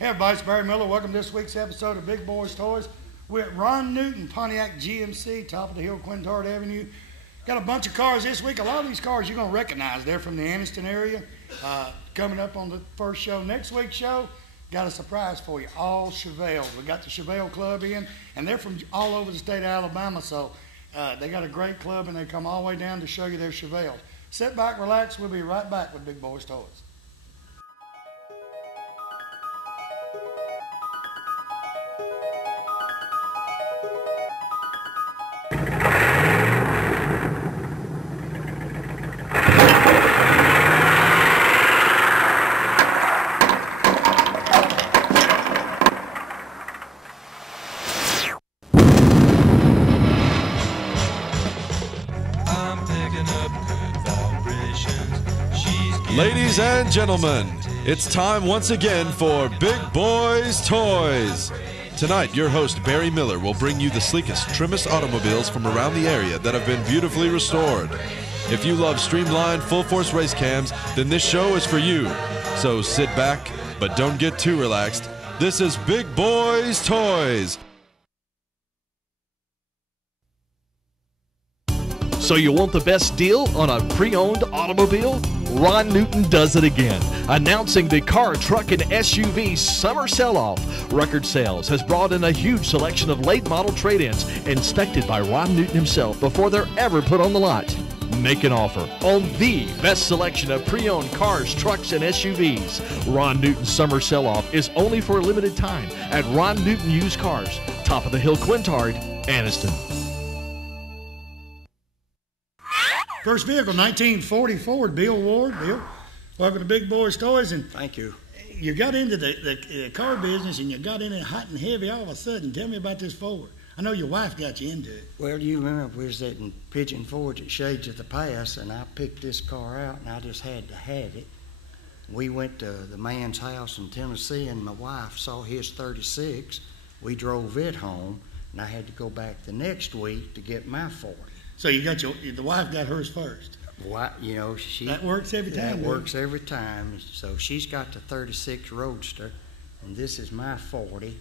Hey everybody, it's Barry Miller. Welcome to this week's episode of Big Boyz Toys. We're at Ron Newton Pontiac GMC, top of the hill, Quintard Avenue. Got a bunch of cars this week. A lot of these cars you're going to recognize. They're from the Anniston area. Coming up on the first show. Next week's show, got a surprise for you. All Chevelle. We got the Chevelle Club in, and they're from all over the state of Alabama, so they got a great club, and they come all the way down to show you their Chevelle. Sit back, relax. We'll be right back with Big Boyz Toys. Ladies and gentlemen, it's time once again for Big Boyz Toys. Tonight, your host Barry Miller will bring you the sleekest, trimmest automobiles from around the area that have been beautifully restored. If you love streamlined, full-force race cams, then this show is for you. So sit back, but don't get too relaxed. This is Big Boyz Toys. So you want the best deal on a pre-owned automobile? Ron Newton does it again. Announcing the car, truck, and SUV summer sell-off. Record Sales has brought in a huge selection of late model trade-ins inspected by Ron Newton himself before they're ever put on the lot. Make an offer on the best selection of pre-owned cars, trucks, and SUVs. Ron Newton's summer sell-off is only for a limited time at Ron Newton Used Cars, top of the hill, Quintard, Anniston. First vehicle, 1940 Ford, Bill Ward. Bill, welcome to Big Boyz Toys. And thank you. You got into the car business, and you got in it hot and heavy all of a sudden. Tell me about this Ford. I know your wife got you into it. Well, you remember we was at Pigeon Forge at Shades of the Past, and I picked this car out, and I just had to have it. We went to the man's house in Tennessee, and my wife saw his 36. We drove it home, and I had to go back the next week to get my 40. So you got the wife got hers first. What, that works every time. That works every time. So she's got the 36 Roadster, and this is my 40,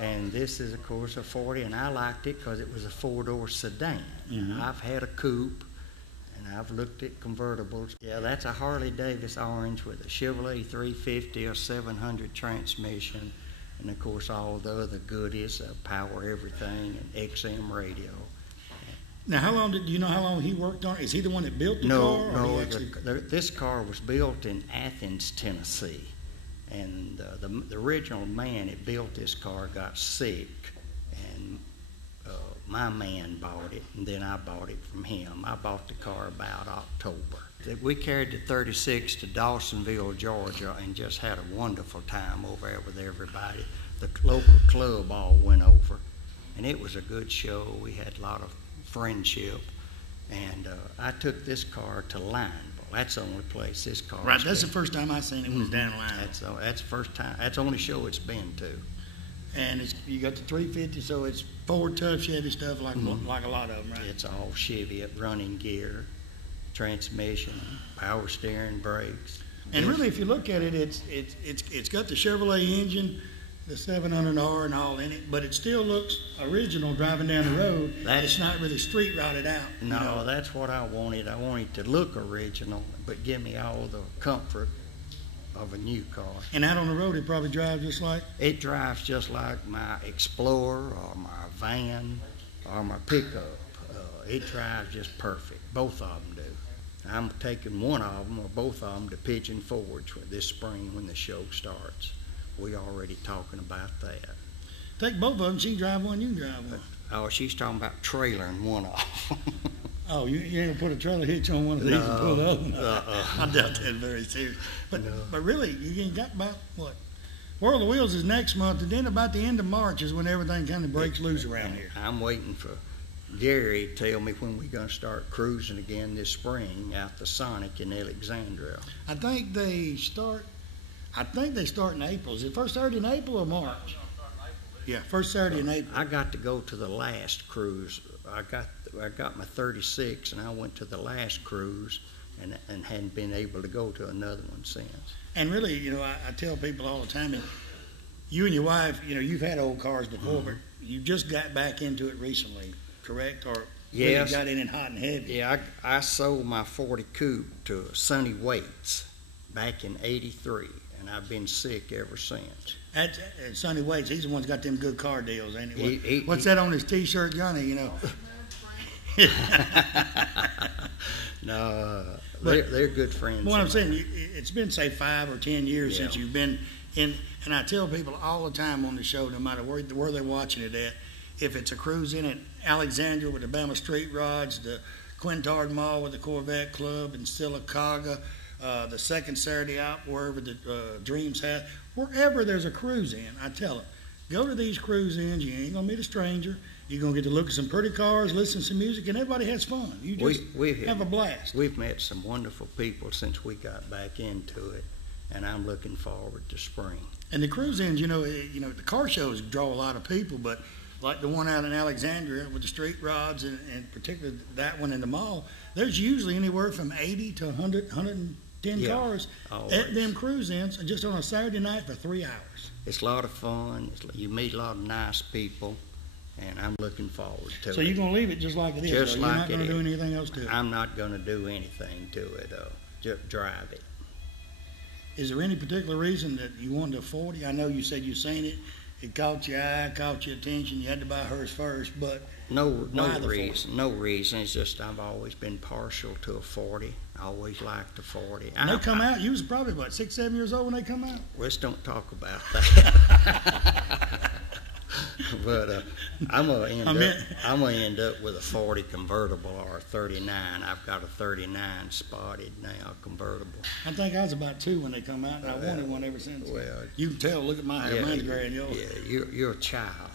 and this is of course a 40, and I liked it because it was a 4-door sedan. Mm-hmm. I've had a coupe, and I've looked at convertibles. Yeah, that's a Harley Davidson orange with a Chevrolet 350 or 700 transmission, and of course all the other goodies, power everything, and XM radio. Now, do you know how long he worked on it? Is he the one that built the car? No, this car was built in Athens, Tennessee. And the original man that built this car got sick, and my man bought it, and then I bought it from him. I bought the car about October. We carried the 36 to Dawsonville, Georgia, and just had a wonderful time over there with everybody. The local club all went over, and it was a good show. We had a lot of friendship, and I took this car to Lineville. That's the only place this car. Right, that's the first time I seen it was down Lineville. That's the first time. That's the only show it's been to. And you got the 350, so it's Ford tough Chevy stuff like a lot of them, right? It's all Chevy, running gear, transmission, power steering, brakes. And really, if you look at it, it's got the Chevrolet engine, the 700R and all in it, but it still looks original driving down the road. It's not really street routed out. No, that's what I wanted. I wanted it to look original, but give me all the comfort of a new car. And out on the road, it probably drives just like? It drives just like my Explorer or my van or my pickup. It drives just perfect. Both of them do. I'm taking one of them or both of them to Pigeon Forge this spring when the show starts. We're already talking about that. Take both of them. She can drive one, you can drive one. Oh, she's talking about trailering one off. Oh, you ain't going to put a trailer hitch on one of these and pull the other one? I doubt that very serious. But really, you ain't got about, what? World of Wheels is next month, and then about the end of March is when everything kind of breaks loose around here. I'm waiting for Gary to tell me when we're going to start cruising again this spring out the Sonic in Alexandria. I think they start in April. Is it first Saturday in April or March? Yeah, first Saturday in April. I got to go to the last cruise. I got my 36, and I went to the last cruise, and hadn't been able to go to another one since. And really, I tell people all the time, You and your wife, you've had old cars before, but you just got back into it recently, correct? Or yes, really got in it hot and heavy? Yeah, I sold my 40 Coupe to Sonny Waits back in '83, and I've been sick ever since. That's Sonny Waits. He's the one that's got them good car deals, ain't he? What's he, that on his T-shirt, Johnny? No, they're good friends. What I'm saying, it's been, say, 5 or 10 years since you've been in, and I tell people all the time on the show, no matter where they're watching it at, if it's a cruise in at Alexandria with the Bama Street Rods, the Quintard Mall with the Corvette Club, and Sylacauga, the second Saturday out wherever the Dreams have, wherever there's a cruise in, I tell them, go to these cruise ins. You ain't gonna meet a stranger. You're gonna get to look at some pretty cars, listen to some music, and everybody has fun. You just have a blast. We've met some wonderful people since we got back into it, and I'm looking forward to spring. And the cruise ins, the car shows draw a lot of people, but like the one out in Alexandria with the street rods, and particularly that one in the mall, there's usually anywhere from 80 to 100, 110 cars at them cruise ins just on a Saturday night for 3 hours. It's a lot of fun. You meet a lot of nice people, and I'm looking forward to it. So you're going to leave it just like it is? Just You're like not going to do anything else to it? I'm not going to do anything to it. Just drive it. Is there any particular reason that you wanted a 40? I know you said you seen it. It caught your eye, caught your attention. You had to buy hers first, but no reason. No reason. It's just I've always been partial to a 40. I always liked a 40. When they come out, you was probably, 6, 7 years old when they come out? Let's don't talk about that. But I'm gonna end up with a 40 convertible or a 39. I've got a 39 spotted now, convertible. I think I was about 2 when they come out, and I wanted one ever since. Well, you can tell. Look at my hair. Mine's gray and yours. Yeah, you're a child.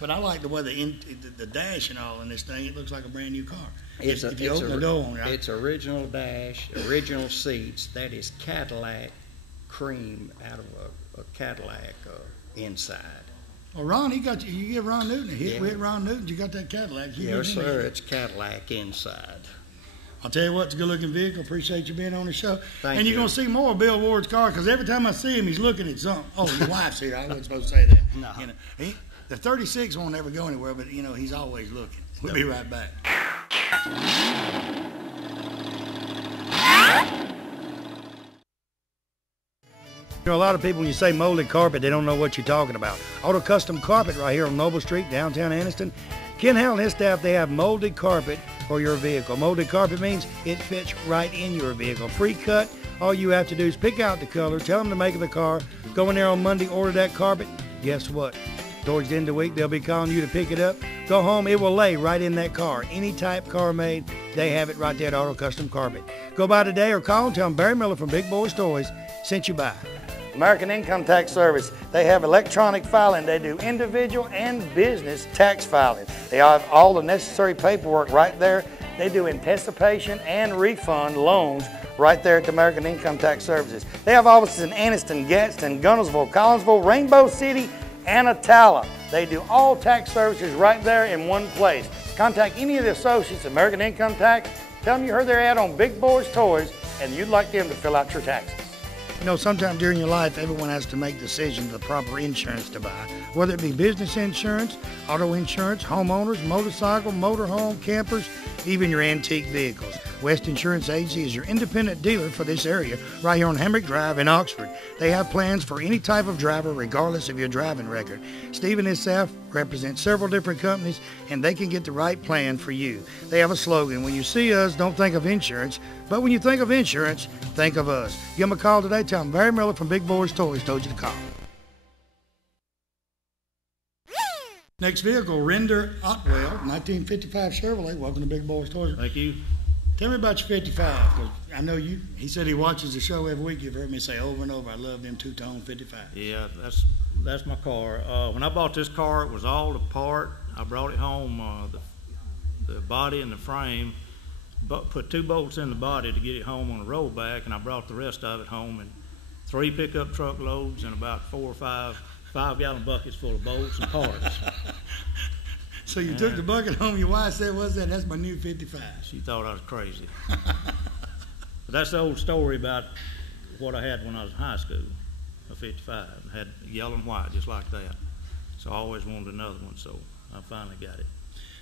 But I like the way the dash and all in this thing. It looks like a brand new car. If you open the door on it, it's original dash, original seats. That is Cadillac cream out of a Cadillac inside. Well, Ron, you give Ron Newton a hit. We hit Ron Newton. You got that Cadillac. Yes, sir. It's Cadillac inside. I'll tell you what, it's a good-looking vehicle. Appreciate you being on the show. Thank and you're going to see more of Bill Ward's car because every time I see him, he's looking at something. Oh, your wife's here. I wasn't supposed to say that. No. The 36 won't ever go anywhere, but, he's always looking. We'll be right back. A lot of people, when you say molded carpet, they don't know what you're talking about. Auto Custom Carpet right here on Noble Street, downtown Anniston. Ken Howell and his staff, they have molded carpet for your vehicle. Molded carpet means it fits right in your vehicle. Pre-cut, all you have to do is pick out the color, tell them the make of the car, go in there on Monday, order that carpet. Guess what? Towards the end of the week, they'll be calling you to pick it up. Go home, it will lay right in that car. Any type car made, they have it right there at Auto Custom Carpet. Go by today or call and tell them Barry Miller from Big Boyz Toys sent you by. American Income Tax Service. They have electronic filing. They do individual and business tax filing. They have all the necessary paperwork right there. They do anticipation and refund loans right there at the American Income Tax Services. They have offices in Anniston, Gadsden, Gunnersville, Collinsville, Rainbow City, and Attala. They do all tax services right there in one place. Contact any of the associates of American Income Tax. Tell them you heard their ad on Big Boyz Toys and you'd like them to fill out your taxes. Sometime during your life, everyone has to make decisions of the proper insurance to buy, whether it be business insurance, auto insurance, homeowners, motorcycle, motorhome, campers, even your antique vehicles. West Insurance Agency is your independent dealer for this area right here on Hamrick Drive in Oxford. They have plans for any type of driver regardless of your driving record. Steve and his staff represent several different companies and they can get the right plan for you. They have a slogan, when you see us, don't think of insurance, but when you think of insurance, think of us. Give them a call today. Tell them Barry Miller from Big Boyz Toys told you to call. Next vehicle, Render Otwell, 1955 Chevrolet. Welcome to Big Boyz Toys. Thank you. Tell me about your 55, because I know he said he watches the show every week. You've heard me say over and over, I love them two-tone 55. Yeah, that's my car. When I bought this car, it was all apart. I brought it home, the body and the frame, but put 2 bolts in the body to get it home on a rollback, and I brought the rest of it home in 3 pickup truck loads and about 4 or 5-gallon buckets full of bolts and parts. So you took the bucket home, your wife said, what's that? That's my new 55. She thought I was crazy. But that's the old story about what I had when I was in high school. a 55. It had yellow and white just like that. So I always wanted another one, so I finally got it.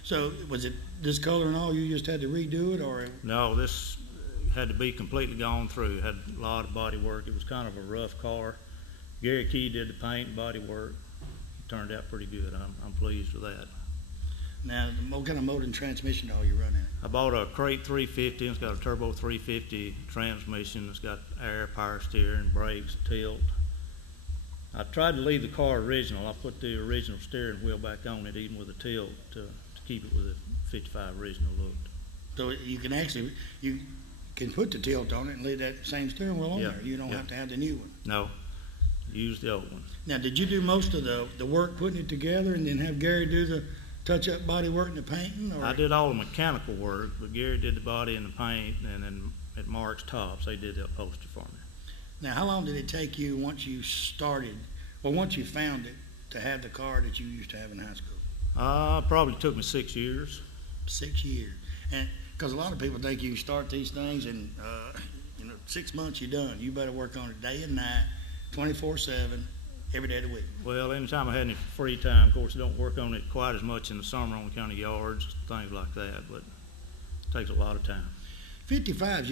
So was it this color and all? You just had to redo it, or? No, this had to be completely gone through. It had a lot of body work. It was kind of a rough car. Gary Key did the paint and body work. It turned out pretty good. I'm pleased with that. Now, what kind of motor and transmission do you run in it? I bought a Crate 350. It's got a turbo 350 transmission. It's got air, power steering, brakes, tilt. I tried to leave the car original. I put the original steering wheel back on it, even with a tilt, to keep it with a 55 original look. So you can actually, you can put the tilt on it and leave that same steering wheel on there. You don't have to have the new one. No, use the old one. Now, did you do most of the work putting it together and then have Gary do the touch-up body work and the painting? Or? I did all the mechanical work, but Gary did the body and the paint, and then at Mark's Tops, they did the upholstery for me. Now, how long did it take you once you started, or once you found it, to have the car that you used to have in high school? Probably took me 6 years. 6 years. And because a lot of people think you can start these things and, 6 months you're done. You better work on it day and night, 24/7, every day of the week. Well, anytime I had any free time, of course, I don't work on it quite as much in the summer on the county yards, things like that, but it takes a lot of time. 55s,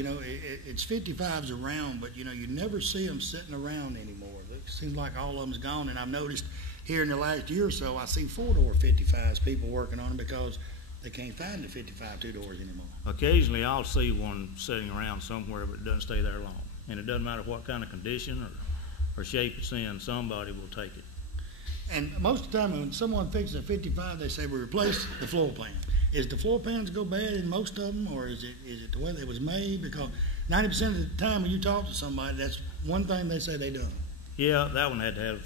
it's 55s around, but, you never see them sitting around anymore. It seems like all of them's gone, and I've noticed here in the last year or so, I see 4-door 55s, people working on them because they can't find the 55 2-doors anymore. Occasionally, I'll see one sitting around somewhere, but it doesn't stay there long. And it doesn't matter what kind of condition or shape it's in, somebody will take it. And most of the time, when someone fixes a 55, they say, we replace the floor plan. Is the floor pans go bad in most of them, or is it the way they was made? Because 90% of the time when you talk to somebody, that's one thing they say they done. Yeah, that one had to have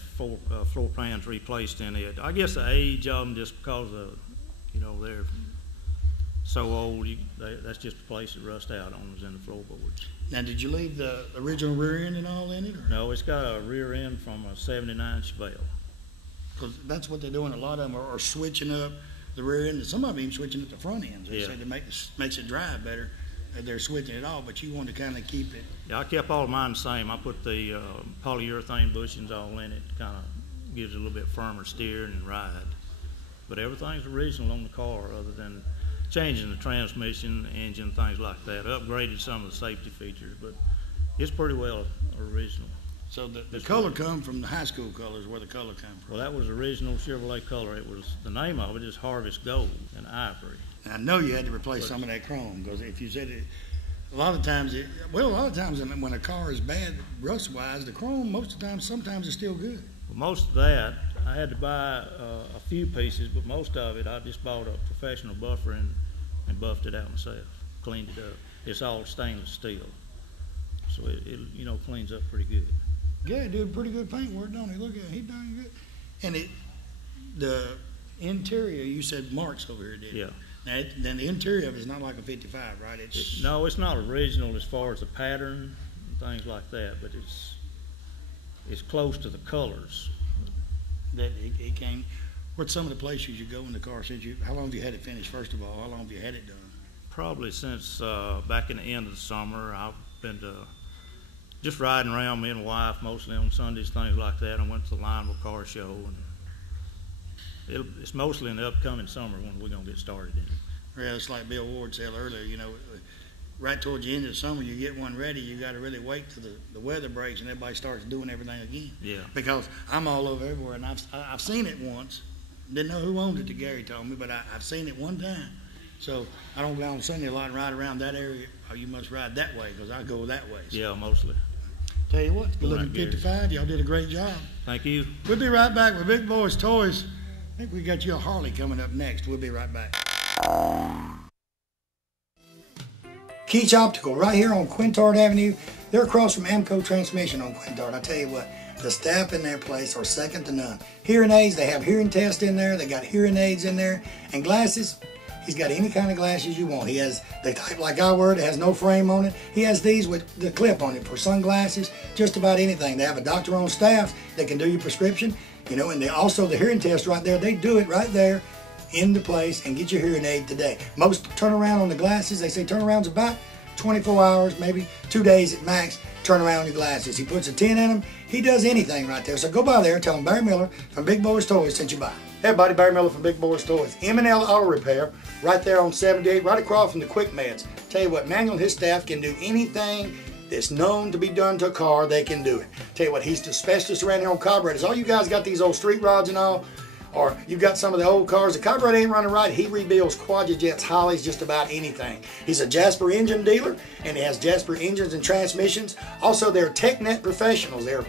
floor pans replaced in it. I guess the age of them, just because of, they're so old, that's just a place that rust out on is in the floorboards. Now, did you leave the original rear end and all in it? Or? No, it's got a rear end from a 79 Chevelle. Because that's what they're doing. A lot of them are switching up the rear end. Some of them even switching up the front ends. They say that makes it drive better. They're switching it all, but you want to kind of keep it. Yeah, I kept all of mine the same. I put the polyurethane bushings all in it. Kind of gives it a little bit firmer steering and ride. But everything's original on the car other than changing the transmission, engine, things like that. Upgraded some of the safety features, but it's pretty well original. So the color come from the high school colors, where the color come from? Well, that was original Chevrolet color. It was, the name of it is Harvest Gold and Ivory. And I know you had to replace some of that chrome, because if you said it, a lot of times when a car is bad rust-wise, the chrome most of the time, sometimes it's still good. Well, most of that, I had to buy a few pieces, but most of it I just bought a professional buffer and buffed it out myself, cleaned it up. It's all stainless steel, so it cleans up pretty good. Yeah, he did pretty good paint work, don't he? Look at it, he done good. And the interior, you said Mark's over here did. Yeah. Now, then the interior of it is not like a 55, right? No, it's not original as far as the pattern and things like that, but it's close to the colors. That it came. What's some of the places you go in the car since how long have you had it finished, first of all? How long have you had it done? Probably since back in the end of the summer. I've been just riding around, me and wife, mostly on Sundays, things like that. I went to the Lineville Car Show, and it's mostly in the upcoming summer when we're going to get started in it. Yeah, it's like Bill Ward said earlier, right towards the end of the summer, you get one ready, you got to really wait till the weather breaks and everybody starts doing everything again. Yeah. Because I'm all over everywhere, and I've seen it once. Didn't know who owned it till Gary told me, but I've seen it one time. So I don't go on Sunday a lot and ride around that area. Oh, you must ride that way, because I go that way. So. Yeah, mostly. Tell you what, good looking 55. Y'all did a great job. Thank you. We'll be right back with Big Boyz Toys. I think we got you a Harley coming up next. We'll be right back. Keach Optical, right here on Quintard Avenue. They're across from Amco Transmission on Quintard. I tell you what, the staff in their place are second to none. Hearing aids, they have hearing tests in there. They got hearing aids in there. And glasses, he's got any kind of glasses you want. He has the type like I wear, it has no frame on it. He has these with the clip on it for sunglasses, just about anything. They have a doctor on staff that can do your prescription, and they also, the hearing test right there, they do it right there in the place and get your hearing aid today. Most turnaround on the glasses, they say turnaround's about 24 hours, maybe 2 days at max. turn around your glasses. He puts a tin in them. He does anything right there. So go by there and tell him Barry Miller from Big Boyz Toyz sent you by. Hey everybody, Barry Miller from Big Boyz Toyz. M&L Auto Repair, right there on 78, right across from the Quick Meds. Tell you what, Manuel and his staff can do anything that's known to be done to a car, they can do it. Tell you what, he's the specialist around here on carburetors. All you guys got these old street rods and all, or you got some of the old cars, the carburetor ain't running right, he rebuilds Quadrojets, Hollies, just about anything. He's a Jasper engine dealer, and he has Jasper engines and transmissions. Also, they're TechNet professionals. They're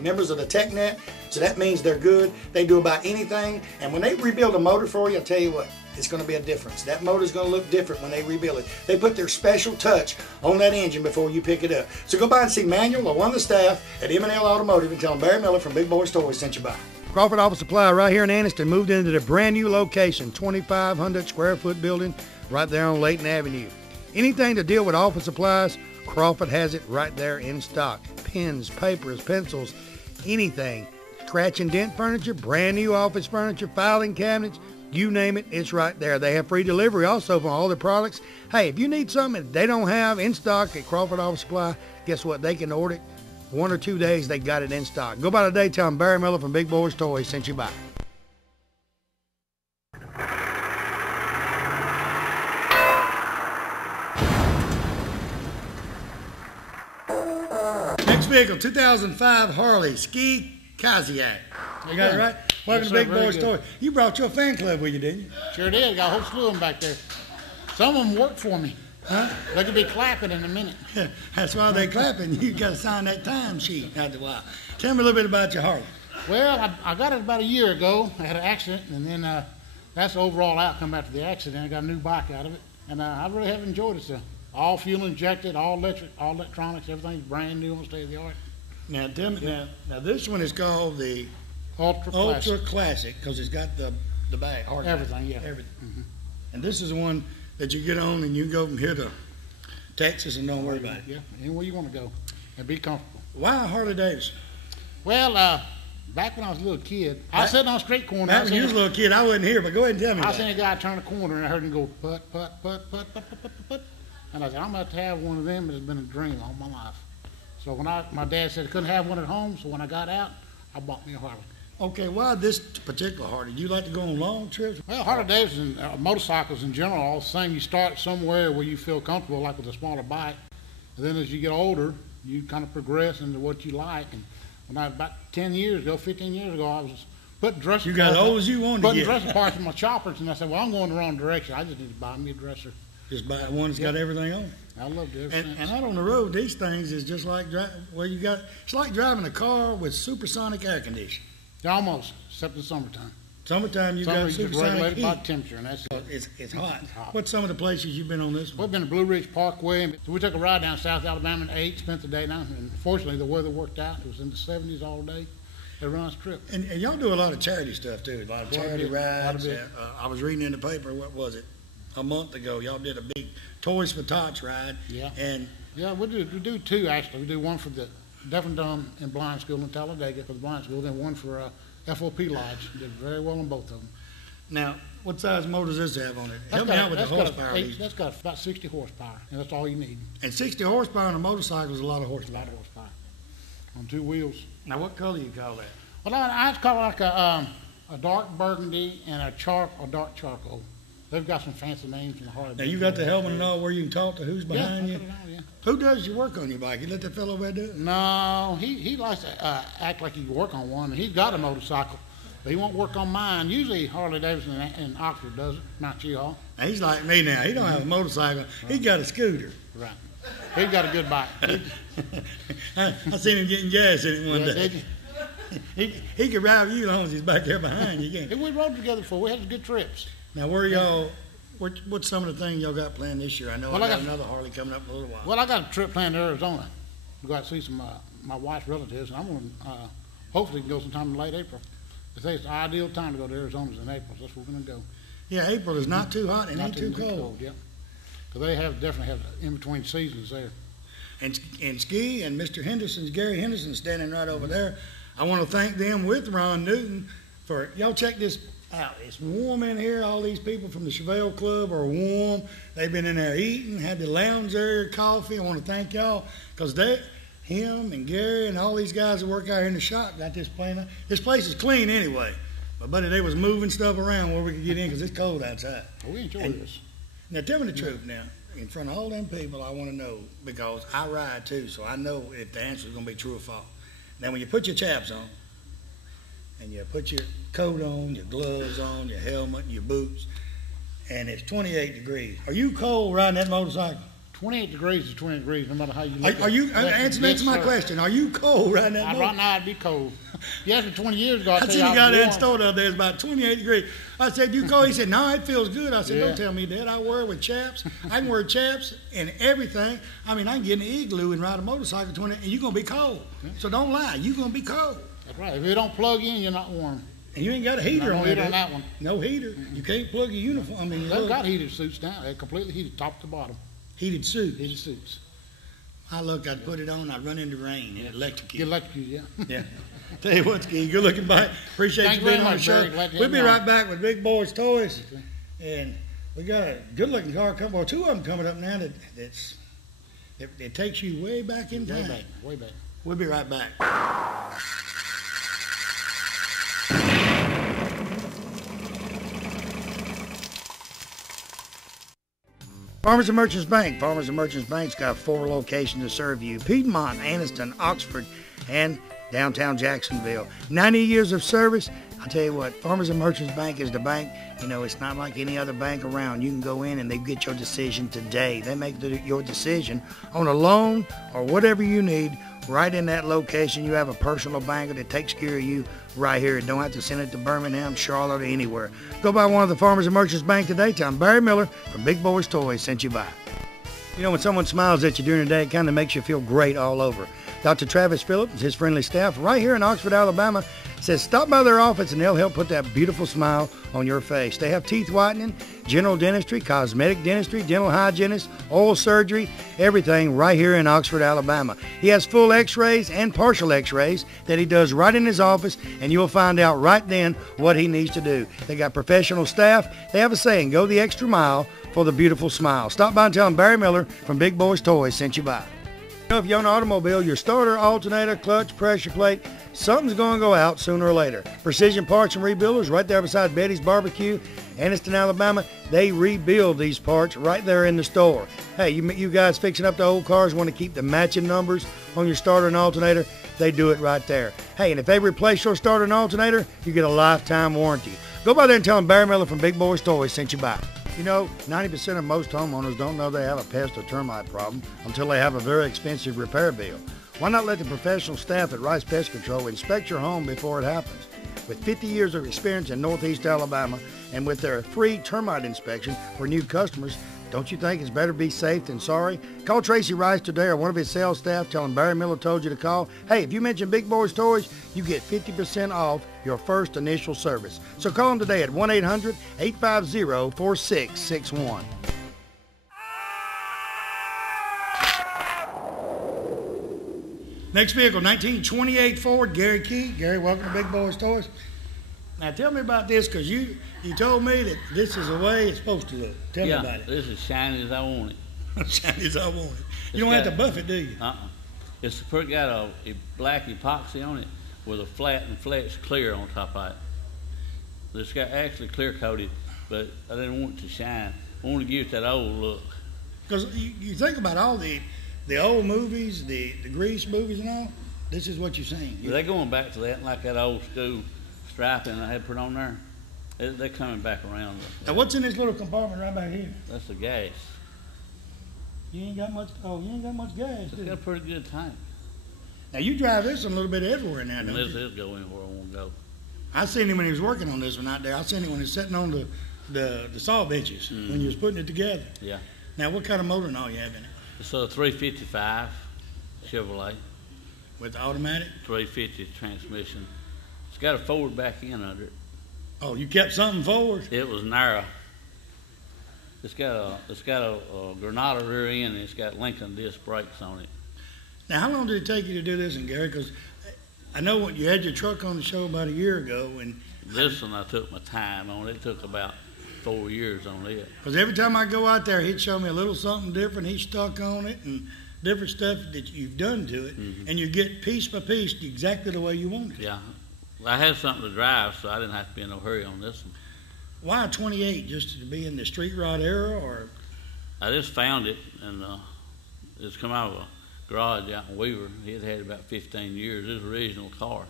members of the TechNet, so that means they're good. They do about anything, and when they rebuild a motor for you, I'll tell you what, it's going to be a difference. That motor's going to look different when they rebuild it. They put their special touch on that engine before you pick it up. So go by and see Manuel or one of the staff at M&L Automotive and tell them Barry Miller from Big Boyz Toyz sent you by. Crawford Office Supply right here in Anniston moved into the brand new location, 2,500 square foot building right there on Layton Avenue. Anything to deal with office supplies, Crawford has it right there in stock. Pens, papers, pencils, anything. Scratch and dent furniture, brand new office furniture, filing cabinets, you name it, it's right there. They have free delivery also for all their products. Hey, if you need something they don't have in stock at Crawford Office Supply, guess what? They can order it. 1 or 2 days, they got it in stock. Go by today, tell them Barry Miller from Big Boyz Toyz sent you by. Next vehicle, 2005 Harley Ski Kaziak. You got it right? Welcome to Big Boyz Toyz. You brought your fan club with you, didn't you? Sure did. Got a whole slew of them back there. Some of them work for me. Huh? They could be clapping in a minute. That's why they clapping. You got to sign that time sheet after a while. Tell me a little bit about your Harley. Well, I got it about a year ago. I had an accident, and then that's the overall outcome after the accident. I got a new bike out of it, and I really have enjoyed it. So, all fuel injected, all electric, all electronics, everything's brand new on state of the art. Now, tell me, now this one is called the Ultra Classic because it's got the bag. Everything, yeah. Everything. Mm-hmm. And this is the one that you get on and you go from here to Texas and don't worry about it. Yeah, anywhere you want to go and be comfortable. Why Harley Davidson? Well, back when I was a little kid, I was sitting on a street corner. Back when you was a little kid, I wasn't here, but go ahead and tell me. I seen a guy turn a corner and I heard him go put, put, put, put, put, put, put, put. And I said, I'm about to have one of them. It's been a dream all my life. So when my dad said I couldn't have one at home, so when I got out, I bought me a Harley. Okay, why this particular Harley? Do you like to go on long trips? Well, Harley Davidson, motorcycles in general, all the same. You start somewhere where you feel comfortable, like with a smaller bike. And then as you get older, you kind of progress into what you like. And when I about 15 years ago, I was putting dressing parts. You got old as you wanted to get. Putting dressing parts in my choppers, and I said, well, I'm going the wrong direction. I just need to buy me a dresser. Just buy one that's got everything on it. I loved it. And out on the road, these things is just like it's like driving a car with supersonic air conditioning. Almost, except in summertime. Summertime, you got supersonic heat. By temperature, and that's it. It's hot. What's some of the places you've been on this one? We've been to Blue Ridge Parkway. So we took a ride down South Alabama at 8, spent the day down, and fortunately the weather worked out. It was in the 70s all day. Every nice trip. And y'all do a lot of charity stuff too. A lot of charity rides. I was reading in the paper. What was it? A month ago, y'all did a big Toys for Tots ride. Yeah. And we do two actually. We do one for the deaf and dumb and blind school in Talladega for the blind school, then one for FOP Lodge. Did very well on both of them. Now, what size motor does this have on it? Help me out with the horsepower. That's got about 60 horsepower, and that's all you need. And 60 horsepower on a motorcycle is a lot of horsepower. A lot of horsepower on two wheels. Now, what color do you call that? Well, I'd call it like a dark burgundy and a dark charcoal. They've got some fancy names in the Harley. Now, you got the helmet and all where you can talk to who's behind you? Yeah. Who does your work on your bike? You let that fellow over there do it? No, he likes to act like he can work on one. He's got a motorcycle, but he won't work on mine. Usually Harley Davidson in Oxford does it, Mount Cheahaw. Now, he's like me now. He don't have a motorcycle. He got a scooter. Right. He's got a good bike. I seen him getting gas in it one day. Did you? He could ride with you as long as he's back there behind you. We rode together before. We had some good trips. Now, what's some of the things y'all got planned this year? I know I got another Harley coming up in a little while. Well, I got a trip planned to Arizona. We're going to see some my wife's relatives, and I'm going to hopefully go sometime in late April. They say it's the ideal time to go to Arizona is in April, so that's where we're going to go. Yeah, April is not too hot and ain't too cold. Yeah, because they definitely have in-between seasons there. And Ski and Mr. Henderson, Gary Henderson, standing right over there. I want to thank them with Ron Newton for, y'all check this out. It's warm in here. All these people from the Chevelle Club are warm. They've been in there eating, had the lounge area, coffee. I want to thank y'all because him and Gary and all these guys that work out here in the shop got this plan. This place is clean anyway. My buddy, they was moving stuff around where we could get in because it's cold outside. We enjoy this. Now, tell me the truth now. In front of all them people, I want to know, because I ride too, so I know if the answer is going to be true or false. Now, when you put your chaps on, and you put your coat on, your gloves on, your helmet, your boots, and it's 28 degrees, are you cold riding that motorcycle? 28 degrees is 20 degrees, no matter how you look. Are you, answer my question, are you cold riding that motorcycle? Right now, I'd be cold. Yes, 20 years ago, I seen the guy there in the store the other day, it's about 28 degrees. I said, you cold? He said, no, it feels good. I said, don't tell me that. I wear it with chaps. I can wear chaps and everything. I mean, I can get in the igloo and ride a motorcycle 20, and you're going to be cold. So don't lie. You're going to be cold. That's right. If you don't plug in, you're not warm. And you ain't got a heater No on heater on that one. No heater. You can't plug your uniform. I mean, They've got heated suits now. They're completely heated, top to bottom. Heated suit. Heated suits. I look, I'd put it on, I'd run into rain and electrocute. Get electrocuted, yeah. Yeah. Tell you what, Ski, good looking bye. Appreciate Thank you being you on the very show. much, Barry. We'll be right back with Big Boyz Toyz. And we got a good looking car coming, well, two of them coming up now that takes you way back in time. Way back. We'll be right back. Farmers and Merchants Bank. Farmers and Merchants Bank's got 4 locations to serve you: Piedmont, Anniston, Oxford, and downtown Jacksonville. 90 years of service. I'll tell you what, Farmers and Merchants Bank is the bank. You know, it's not like any other bank around. You can go in and they get your decision today. They make your decision on a loan or whatever you need right in that location. You have a personal banker that takes care of you right here. You don't have to send it to Birmingham, Charlotte, or anywhere. Go by one of the Farmers and Merchants Bank today. Tell them Barry Miller from Big Boyz Toyz sent you by. You know, when someone smiles at you during the day, it kind of makes you feel great all over. Dr. Travis Phillips and his friendly staff right here in Oxford, Alabama, says stop by their office and they'll help put that beautiful smile on your face. They have teeth whitening, general dentistry, cosmetic dentistry, dental hygienist, oral surgery, everything right here in Oxford, Alabama. He has full x-rays and partial x-rays that he does right in his office, and you'll find out right then what he needs to do. They got professional staff. They have a saying, go the extra mile for the beautiful smile. Stop by and tell him Barry Miller from Big Boyz Toyz sent you by. You know, if you own an automobile, your starter, alternator, clutch, pressure plate, something's going to go out sooner or later. Precision Parts and Rebuilders, right there beside Betty's Barbecue, Anniston, Alabama, they rebuild these parts right there in the store. Hey, you guys fixing up the old cars, want to keep the matching numbers on your starter and alternator, they do it right there. Hey, and if they replace your starter and alternator, you get a lifetime warranty. Go by there and tell them Barry Miller from Big Boyz Toyz sent you by. You know, 90% of most homeowners don't know they have a pest or termite problem until they have a very expensive repair bill. Why not let the professional staff at Rice Pest Control inspect your home before it happens? With 50 years of experience in Northeast Alabama and with their free termite inspection for new customers, don't you think it's better be safe than sorry? Call Tracy Rice today or one of his sales staff. Tell him Barry Miller told you to call. Hey, if you mention Big Boyz Toyz, you get 50% off your first initial service. So call them today at 1-800-850-4661. Next vehicle, 1928 Ford, Gary Key. Gary, welcome to Big Boyz Toyz. Now tell me about this, because you told me that this is the way it's supposed to look. Tell me about it. This is shiny as I want it. Shiny as I want it. You don't have to buff it, do you? It's got a black epoxy on it with a flat and flex clear on top of it. It's got actually clear coated, but I didn't want it to shine. I want to give it that old look. Because you think about all the old movies, the Grease movies and all, this is what you're seeing. They're going back to that, like that old school striping I had put on there. They're coming back around. Now what's in this little compartment right back here? That's the gas. You ain't got much gas, It's got a pretty good tank. Now you drive this a little bit everywhere now, don't And this you? is going where I want to go. I seen him when he was working on this one out there. I seen him when he was sitting on the saw benches when you was putting it together. Yeah. Now what kind of motor and all you have in it? It's a 355 Chevrolet. With the automatic? 350 transmission. It's got a forward back end under it. Oh, you kept something forward? It was narrow. It's got a Granada rear end, and it's got Lincoln disc brakes on it. Now, how long did it take you to do this one, Gary? Because I know when you had your truck on the show about a year ago, and This one I took my time on. It took about 4 years on it. because every time I go out there, he'd show me a little something different. He stuck on it and different stuff that you've done to it, and you get piece by piece exactly the way you want it. Yeah. I had something to drive, so I didn't have to be in no hurry on this one. Why 28? Just to be in the street rod era, or? I just found it, and it's come out of a garage out in Weaver. He had had it about 15 years. It was an original car.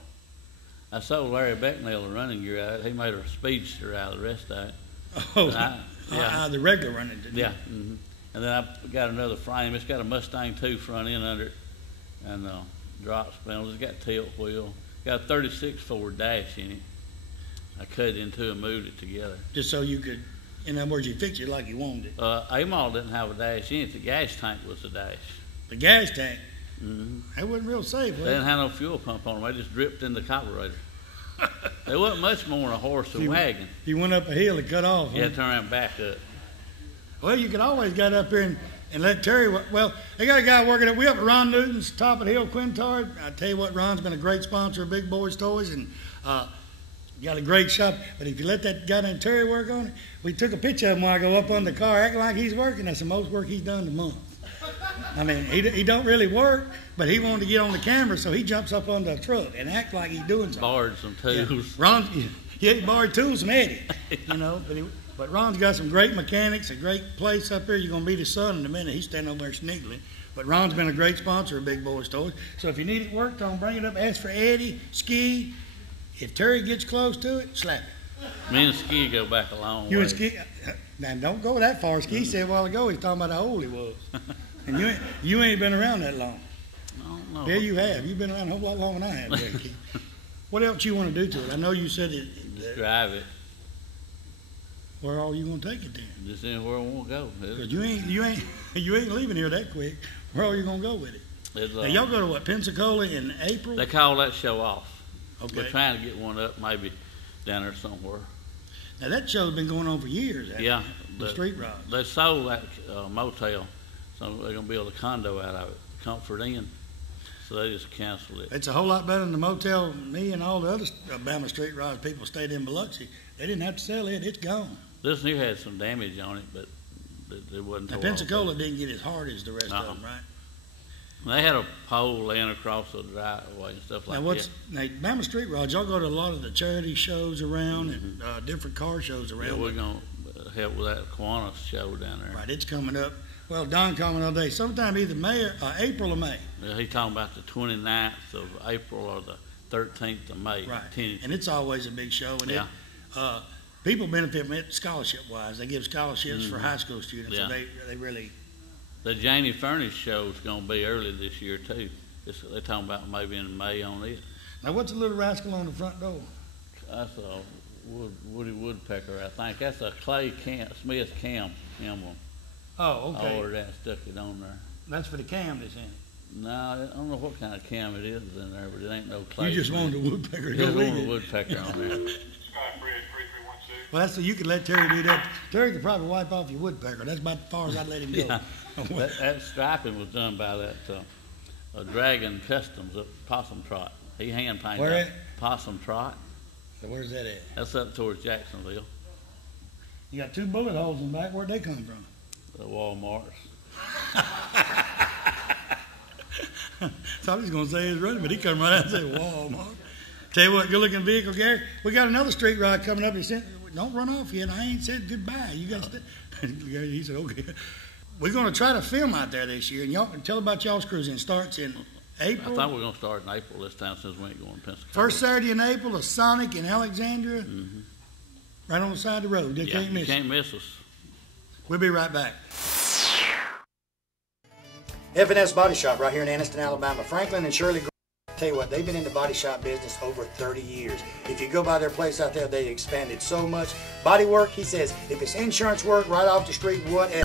I sold Larry Becknell a running gear out of it. He made a speedster out of the rest of it. Oh, yeah. The regular running. Yeah. Mm-hmm. And then I got another frame. It's got a Mustang 2 front end under it, and drop spindles. It's got tilt wheel. Got a 36 Ford dash in it. I cut it in two and moved it together. Just so you could, in other words, you fix it like you wanted it. A-Model didn't have a dash in it. The gas tank was the dash. The gas tank? Mm-hmm. That wasn't real safe, was it? They didn't have no fuel pump on them. They just dripped in the carburetor. They wasn't much more than a horse or wagon. You went up a hill and cut off, huh? Yeah, turn around and back up. Well, you could always get up here and let Terry work. Well, they got a guy working we up at Ron Newton's, top of the hill, Quintard. I tell you what, Ron's been a great sponsor of Big Boyz Toys, and got a great shop. But if you let that guy named Terry work on it, we took a picture of him while I go up on the car, acting like he's working. That's the most work he's done in a month. I mean, he don't really work, but he wanted to get on the camera, so he jumps up on the truck and acts like he's doing something. Borrowed some tools. Yeah. He borrowed tools from Eddie, you know. But Ron's got some great mechanics, a great place up here. You're going to meet his son in a minute. He's standing over there sniggling. But Ron's been a great sponsor of Big Boyz Toys. So if you need it worked on, bring it up. Ask for Eddie, Ski. If Terry gets close to it, slap it. Me and Ski go back a long way. You and Ski, now don't go that far. Ski said a while ago he's talking about how old he was. And you ain't been around that long. No. Yeah, you have. You've been around a whole lot longer than I have, Keith. What else you want to do to it? I know you said it. Just drive it. Where are you going to take it then? Just anywhere I want to go. Because you ain't leaving here that quick. Where are you going to go with it? Now, y'all go to what, Pensacola in April? They call that show off. Okay. We're trying to get one up maybe down there somewhere. Now, that show's been going on for years. Yeah. The street rod. They sold that motel, so they're going to build a condo out of it, Comfort Inn. So they just canceled it. It's a whole lot better than the motel me and all the other Alabama street rods people stayed in Biloxi. They didn't have to sell it. It's gone. This new had some damage on it, but it wasn't. Now, Pensacola didn't get as hard as the rest of them, right? They had a pole laying across the driveway and stuff like that. Now, Alabama street rods, y'all go to a lot of the charity shows around and different car shows around. Yeah, we're going to help with that Kiwanis show down there. Right, it's coming up. Well, Don coming all day, sometime either April or May. Yeah, he's talking about the 29th of April or the 13th of May. Right, tentative. and it's always a big show. And people benefit from it scholarship-wise. They give scholarships for high school students, so they really... The Janie Furnish show is going to be early this year, too. They're talking about maybe in May on it. Now, what's a little rascal on the front door? That's a Woody Woodpecker, I think. That's a Clay Smith cam emblem. Oh, okay. I ordered that and stuck it on there. That's for the cam that's in it. No, I don't know what kind of cam it is in there, but it ain't no Clay. You just wanted a woodpecker. You just wanted a woodpecker on there. Well, that's so you could let Terry do that. Terry could probably wipe off your woodpecker. That's about as far as I'd let him go. Yeah. that striping was done by that Dragon Customs up Possum Trot. He hand painted Where at? Possum Trot. So where's that at? That's up towards Jacksonville. You got 2 bullet holes in the back. Where'd they come from? The Walmart's. So I was going to say his running, but he come right out and say Walmart. Tell you what, good looking vehicle, Gary. We got another street rod coming up. He said, don't run off yet. I ain't said goodbye. You got to stay. He said, okay. We're going to try to film out there this year. And y'all tell about y'all's cruising. It starts in April. I think we're going to start in April this time since we ain't going to Pensacola. First Saturday in April, the Sonic in Alexandria. Mm-hmm. Right on the side of the road. They can't miss you can't miss us. We'll be right back. F&S Body Shop right here in Anniston, Alabama. Franklin and Shirley. Tell you what, they've been in the body shop business over 30 years. If you go by their place out there, they expanded so much. Body work, he says, if it's insurance work right off the street, whatever.